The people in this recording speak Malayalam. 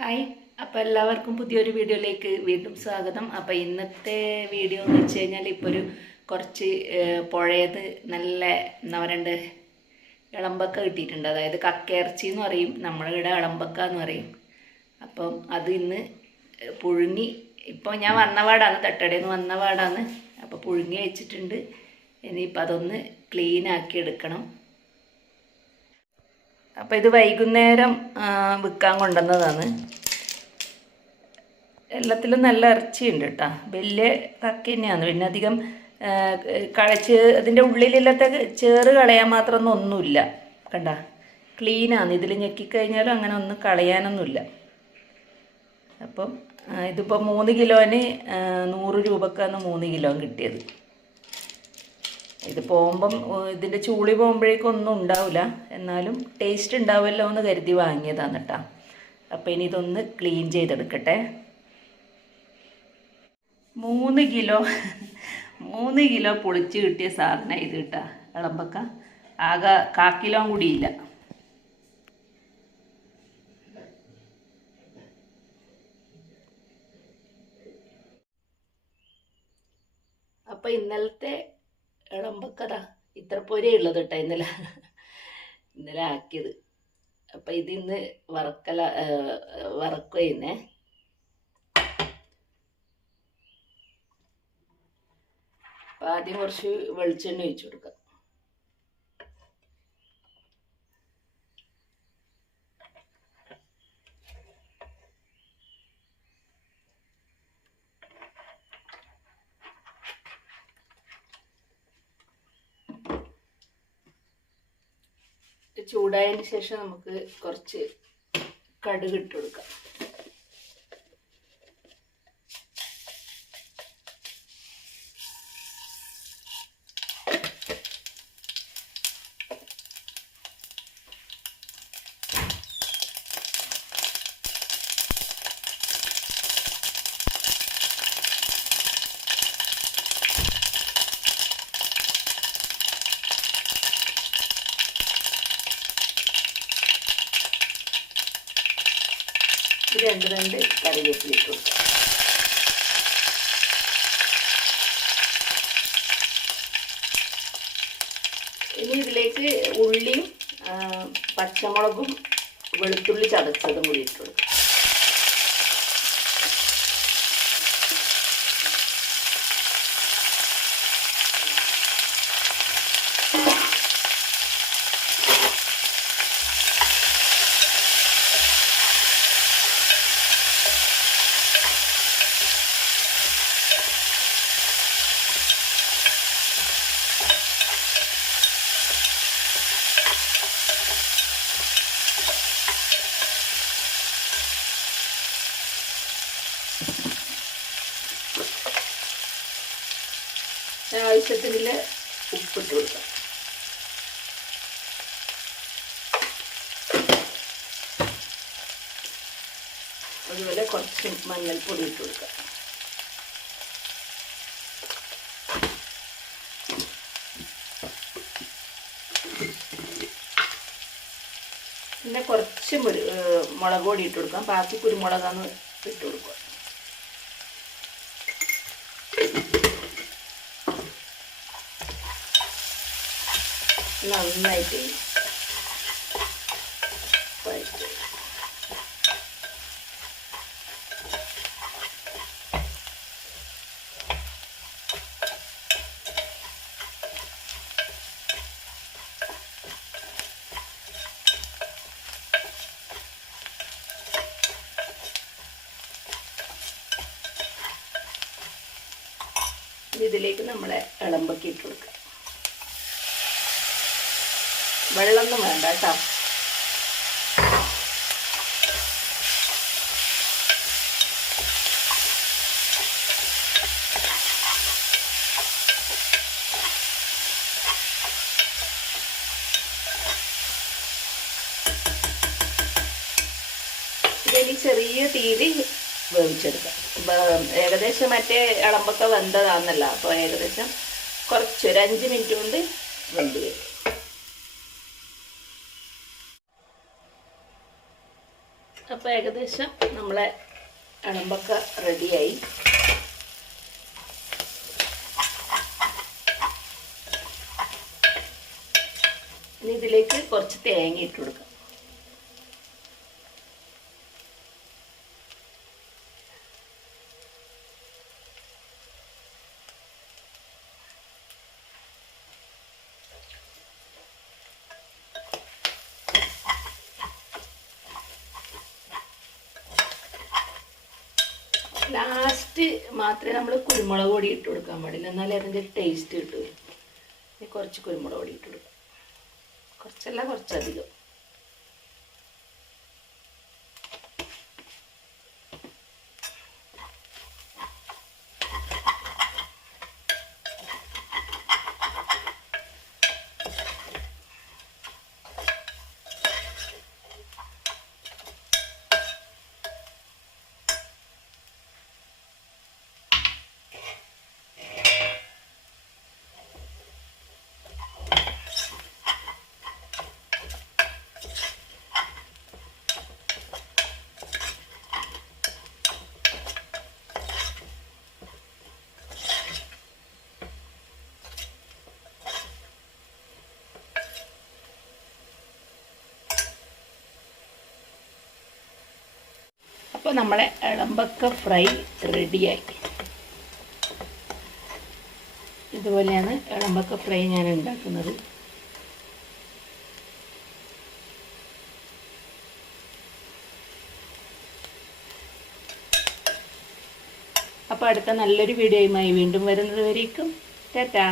ഹായ് അപ്പോൾ എല്ലാവർക്കും പുതിയൊരു വീഡിയോയിലേക്ക് വീണ്ടും സ്വാഗതം. അപ്പോൾ ഇന്നത്തെ വീഡിയോ എന്ന് വെച്ച് കഴിഞ്ഞാൽ ഇപ്പോൾ ഒരു കുറച്ച് പുഴയത് നല്ല എന്താ പറയണ്ട് ഇളമ്പക്ക കിട്ടിയിട്ടുണ്ട്. അതായത് കക്കയിറച്ചി എന്ന് പറയും നമ്മളിവിടെ ഇളമ്പക്ക എന്ന് പറയും. അപ്പം അത് ഇന്ന് പുഴുങ്ങി ഇപ്പോൾ ഞാൻ വന്ന പാടാണ് തട്ടടയിൽ നിന്ന് വന്ന പാടാണ്. അപ്പോൾ പുഴുങ്ങി വെച്ചിട്ടുണ്ട്. ഇനിയിപ്പോൾ അതൊന്ന് ക്ലീൻ ആക്കി എടുക്കണം. അപ്പോൾ ഇത് വൈകുന്നേരം വിൽക്കാൻ കൊണ്ടുവന്നതാണ്. എല്ലാത്തിലും നല്ല ഇറച്ചിയുണ്ട് കേട്ടോ. വലിയ കക്ക തന്നെയാണ്. പിന്നെ അധികം കളച്ച് അതിന്റെ ഉള്ളിലില്ലാത്ത ചേറ് കളയാൻ മാത്രമൊന്നും ഒന്നുമില്ല. കണ്ട? ക്ലീനാണ് ഇതിൽ ഞെക്കിക്കഴിഞ്ഞാലും അങ്ങനെ ഒന്നും കളയാനൊന്നുമില്ല. അപ്പം ഇതിപ്പോൾ മൂന്ന് കിലോന് നൂറ് രൂപക്കാണ് മൂന്ന് കിലോ കിട്ടിയത്. ഇത് പോകുമ്പം ഇതിന്റെ ചൂളി പോകുമ്പോഴേക്കും ഒന്നും ഉണ്ടാവില്ല എന്നാലും ടേസ്റ്റ് ഉണ്ടാവുമല്ലോ എന്ന് കരുതി വാങ്ങിയതാണ് കേട്ടോ അപ്പോൾ ഇനി ഇതൊന്ന് ക്ലീൻ ചെയ്തെടുക്കട്ടെ. മൂന്ന് കിലോ മൂന്ന് കിലോ പൊളിച്ച് കിട്ടിയ സാധനം ഇത് കേട്ടോ ഇളമ്പക്ക ആകെ കാ കിലോ കൂടിയില്ല. അപ്പോൾ ഇന്നലത്തെ ഇളമ്പക്കഥ ഇത്ര പോരേ ഉള്ളത് കേട്ടോ ഇന്നലെ. ഇന്നലെ ആക്കിയത്. അപ്പം ഇതിന്ന് വറക്കല വറക്കുകയെന്നേ അപ്പം ആദ്യം കുറച്ച് വെളിച്ചെണ്ണ ഒഴിച്ചു കൊടുക്കാം. ചൂടായതിന് ശേഷം നമുക്ക് കുറച്ച് കടുക് ഇട്ട് കൊടുക്കാം. രണ്ട് രണ്ട് കറിവേപ്പില ഇനി ഇതിലേക്ക് ഉള്ളിയും പച്ചമുളകും വെളുത്തുള്ളി ചതച്ചതും കൂടി ഇട്ട് ആവശ്യത്തിനുള്ള ഉപ്പിട്ട് കൊടുക്കാം. അതുപോലെ കുറച്ച് മഞ്ഞൾപ്പൊടി ഇട്ട് കൊടുക്കാം. പിന്നെ കുറച്ച് മുളക് പൊടി ഇട്ട് കൊടുക്കാം. ബാക്കി കുരുമുളകാന്ന് ഇട്ട് കൊടുക്കുക നന്നായിട്ട്. ഇനി ഇതിലേക്ക് നമ്മളെ ഇളമ്പൊക്കെ ഇട്ട് കൊടുക്കുക വെള്ളമൊന്നും വേണ്ട കേട്ടോ. ഇതിനി ചെറിയ തീയിൽ വേവിച്ചെടുക്കാം. ഏകദേശം മറ്റേ ഇളമ്പൊക്കെ വെന്തതാന്നല്ല അപ്പോൾ ഏകദേശം കുറച്ച് ഒരു അഞ്ച് മിനിറ്റ് കൊണ്ട് വെന്ത് വരും. അപ്പോൾ ഏകദേശം നമ്മളെ അണമ്പൊക്കെ റെഡിയായി. ഇനി ഇതിലേക്ക് കുറച്ച് തേങ്ങ ഇട്ട് കൊടുക്കാം. ലാസ്റ്റ് മാത്രമേ നമ്മൾ കുരുമുളക് പൊടി ഇട്ട് കൊടുക്കാൻ പാടില്ല. എന്നാലേ അതിന്റെ ടേസ്റ്റ് കിട്ടുള്ളൂ കുറച്ച് കുരുമുളക് പൊടി ഇട്ട് കൊടുക്കാം. കുറച്ചല്ല കുറച്ചധികം. അപ്പോൾ നമ്മളെ ഇളമ്പക്ക ഫ്രൈ റെഡിയായി ഇതുപോലെയാണ് ഇളമ്പക്ക ഫ്രൈ ഞാൻ ഉണ്ടാക്കുന്നത്. അപ്പോൾ അടുത്ത നല്ലൊരു വീഡിയോയുമായി വീണ്ടും വരുന്നത് വരേക്കും. ടാറ്റാ.